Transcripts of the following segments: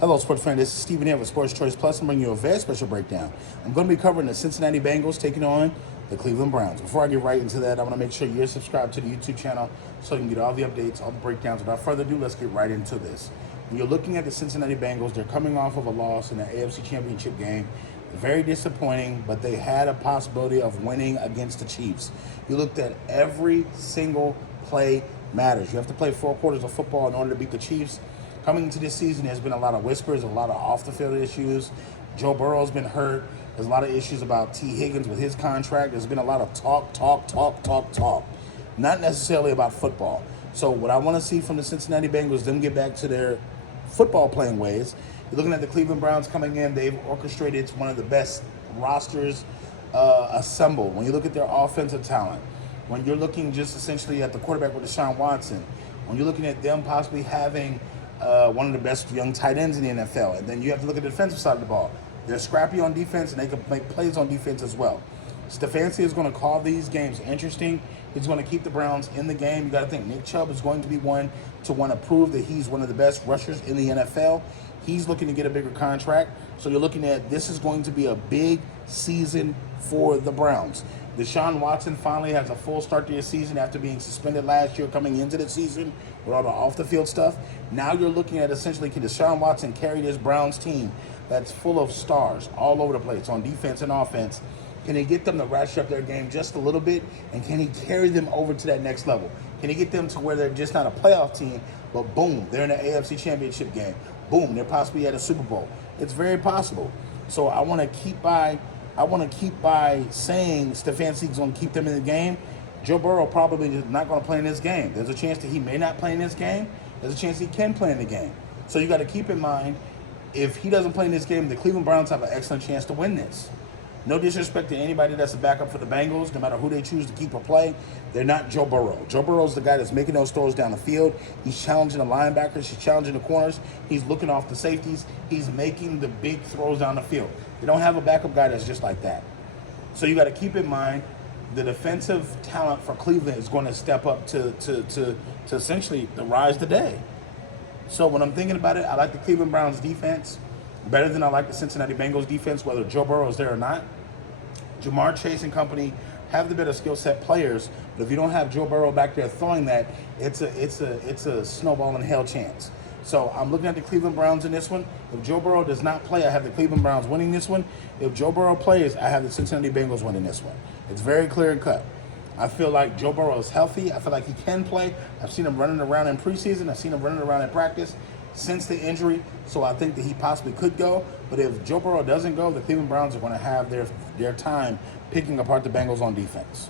Hello, sports fan. This is Steven here with Sports Choice Plus. I'm bringing you a very special breakdown. I'm going to be covering the Cincinnati Bengals taking on the Cleveland Browns. Before I get right into that, I want to make sure you're subscribed to the YouTube channel so you can get all the updates, all the breakdowns. Without further ado, let's get right into this. When you're looking at the Cincinnati Bengals, they're coming off of a loss in the AFC Championship game. Very disappointing, but they had a possibility of winning against the Chiefs. You looked at every single play matters. You have to play 4 quarters of football in order to beat the Chiefs. Coming into this season, there's been a lot of whispers, a lot of off-the-field issues. Joe Burrow's been hurt. There's a lot of issues about T. Higgins with his contract. There's been a lot of talk. Not necessarily about football. So what I want to see from the Cincinnati Bengals, them get back to their football playing ways. You're looking at the Cleveland Browns coming in. They've orchestrated one of the best rosters assembled. When you look at their offensive talent, when you're looking just essentially at the quarterback with Deshaun Watson, when you're looking at them possibly having one of the best young tight ends in the NFL. And then you have to look at the defensive side of the ball. They're scrappy on defense, and they can make plays on defense as well. Stefanski is going to call these games interesting. He's going to keep the Browns in the game. You got to think Nick Chubb is going to be one to want to prove that he's one of the best rushers in the NFL. He's looking to get a bigger contract. So you're looking at this is going to be a big season for the Browns. Deshaun Watson finally has a full start to his season after being suspended last year coming into the season with all the off-the-field stuff. Now you're looking at essentially, can Deshaun Watson carry this Browns team that's full of stars all over the place on defense and offense? Can he get them to ratchet up their game just a little bit? And can he carry them over to that next level? Can he get them to where they're just not a playoff team, but boom, they're in the AFC Championship game. Boom, they're possibly at a Super Bowl. It's very possible. So I want to keep by saying Stefanski's going to keep them in the game. Joe Burrow probably is not going to play in this game. There's a chance that he may not play in this game. There's a chance he can play in the game. So you got to keep in mind, if he doesn't play in this game, the Cleveland Browns have an excellent chance to win this. No disrespect to anybody that's a backup for the Bengals, no matter who they choose to keep or play. They're not Joe Burrow. Joe Burrow's the guy that's making those throws down the field. He's challenging the linebackers. He's challenging the corners. He's looking off the safeties. He's making the big throws down the field. They don't have a backup guy that's just like that. So you got to keep in mind the defensive talent for Cleveland is going to step up to essentially the rise today. So when I'm thinking about it, I like the Cleveland Browns defense better than I like the Cincinnati Bengals defense, whether Joe Burrow is there or not. Jamar Chase and company have the better skill set players, but if you don't have Joe Burrow back there throwing that, it's a snowball in hell chance. So I'm looking at the Cleveland Browns in this one. If Joe Burrow does not play, I have the Cleveland Browns winning this one. If Joe Burrow plays, I have the Cincinnati Bengals winning this one. It's very clear and cut. I feel like Joe Burrow is healthy. I feel like he can play. I've seen him running around in preseason. I've seen him running around in practice since the injury, so I think that he possibly could go. But if Joe Burrow doesn't go, the Cleveland Browns are going to have their time picking apart the Bengals on defense.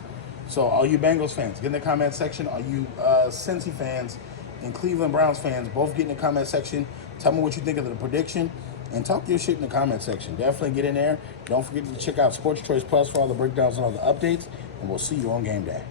So all you Bengals fans, get in the comment section. All you Cincy fans and Cleveland Browns fans, both get in the comment section. Tell me what you think of the prediction, and talk your shit in the comment section. Definitely get in there. Don't forget to check out Sports Choice Plus for all the breakdowns and all the updates, and we'll see you on game day.